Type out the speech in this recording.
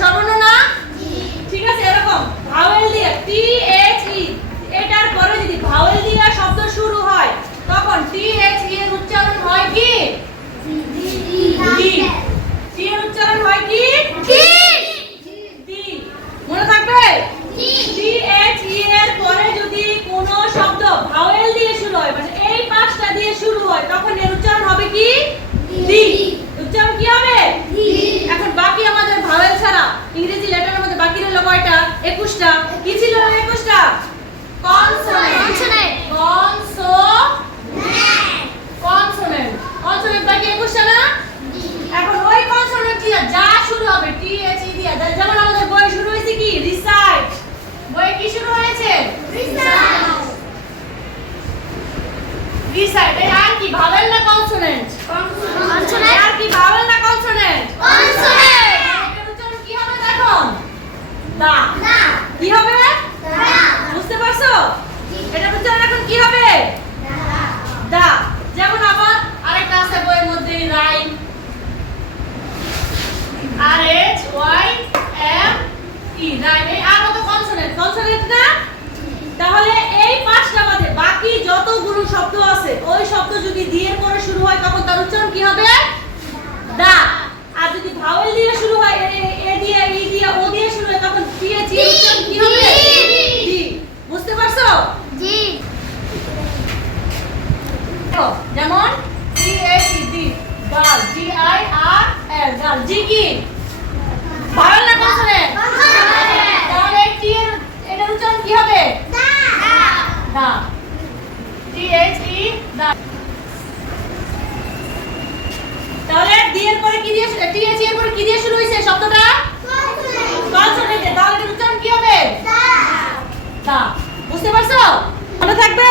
স্বরবর্ণ না? ঠিক আছে, এরকম ভাওয়েল দিয়ে টি এইচ ই, এটার পরে যদি ভাওয়েল দিয়ে শব্দ শুরু হয় তখন টি এইচ ই এর উচ্চারণ হয় কি? টি। টি এর উচ্চারণ হয় কি? টি। টি মনে থাকবে? টি এইচ ই এর পরে যদি কোনো শব্দ ভাওয়েল দিয়ে শুরু হয়, মানে এই পাঁচটা দিয়ে শুরু হয়, তখন এর উচ্চারণ হবে কি? টি। উচ্চারণ কি হবে? টি। এখন বাকি আমাদের ভাওয়েল ছাড়া ইংরেজি লেটারের মধ্যে বাকি রইল কয়টা? 21টা। কি ছিল 21টা? কনসোনেন্ট। কনসোনেন্ট। কনসোনেন্ট বাকি 21টা না? এখন ওই কনসোনেন্ট দিয়ে যা শুরু হবে টি এইচ ই দিয়ে, যেমন আমাদের বই শুরু হয়েছে কি? রিসাইট। বই কি শুরু হয়েছে? রিসাইট। রিসাইট। এই আর কি ভাওয়েল না কনসোনেন্ট? কনসোনেন্ট। আর কি ভাওয়েল না কনসোনেন্ট? কনসোনেন্ট। এর উচ্চারণ কি হবে দেখো? দা। দা। কি হবে? দা। বুঝতে পারছো? এটার উচ্চারণ এখন কি হবে? দা। দা। যেমন আবার আরেকটা আছে বইয়ের মধ্যে rhyme, R H Y M E, rhyme. এই আর কত কনসোনেন্ট? কনসোনেন্ট না? তাহলে এই পাঁচটা বাদে বাকি যতগুলো শব্দ আছে ওই শব্দ যদি দিয়ে এর পরে শুরু হয় তখন তার উচ্চারণ কি হবে? দা। আর যদি ভাওয়েল দিয়ে শুরু হয়, এ দিয়ে ই দিয়ে ও দিয়ে শুরু হয়, তখন টি এইচ ই উচ্চারণ কি হবে? জি। বুঝতে পারছো? জি। যেমন T H E G, girl, G I R L, girl. G কি ভাওয়েল না কনসোনেন্ট? কনসোনেন্ট। তাহলে টি এর এটার উচ্চারণ কি হবে? দা। দা। টি এইচ ই দা। তাহলে ডি এর পরে কি দিয়ে, টি এইচ ই এর পরে কি দিয়ে শুরু হইছে শব্দটা? কনসোনেন্ট। তাহলে এটার উচ্চারণ কি হবে? দা। দা। বুঝতে পারছো? মনে থাকবে?